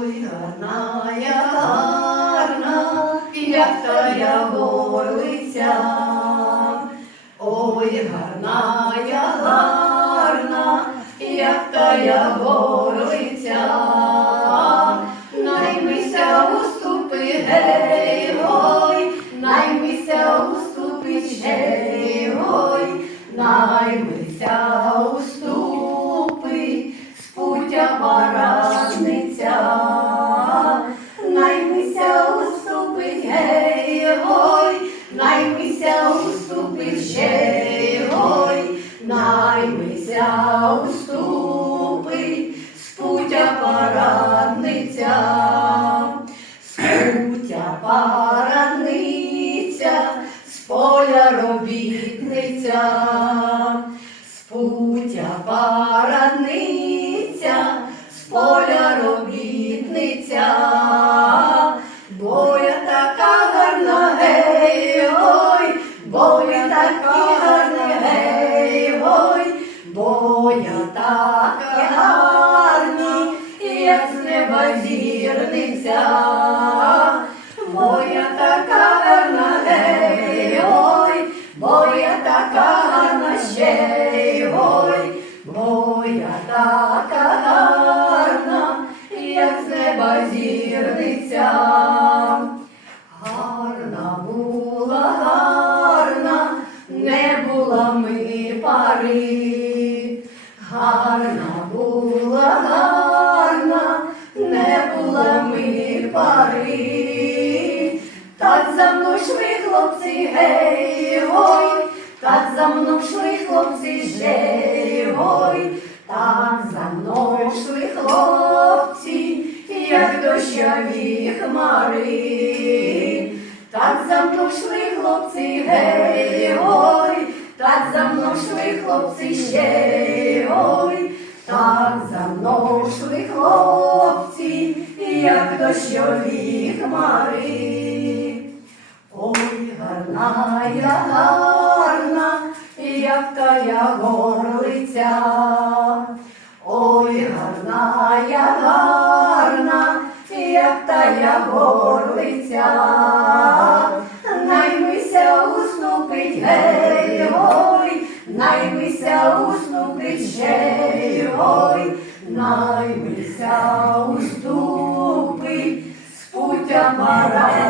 Ой, гарна я гарна, як тая горлиця. Ой, гарна я гарна, як тая горлиця. Наймися уступи, гей, гой, наймися уступи, гей, гой, наймися уступить, з путя парадниця, з путя парадниця, з поля робітниця, з путя парадниця, з поля робітниця, бо я така гарна, як з неба зірниця, бо я така гарна, гей, ой, бо я така гарна, ще й ой, бо я така гарна, як з неба зірниця. Гарна була, гарна, не була ми пари. Гарна була, гарна, не була ми пари. Так за мною йшли хлопці, гей, гой, так за мною йшли хлопці, гей, гой, так за мною йшли хлопці, як дощові хмари. Так за мною йшли хлопці, гей, гой, так за мною йшли хлопці, ще ой, так за мною йшли хлопці, як дощові хмари. Ой, гарна я гарна, як тая горлиця. Ой, гарна я гарна, як тая горлиця. Гей, ой, наймися уступить, з путя парадниця.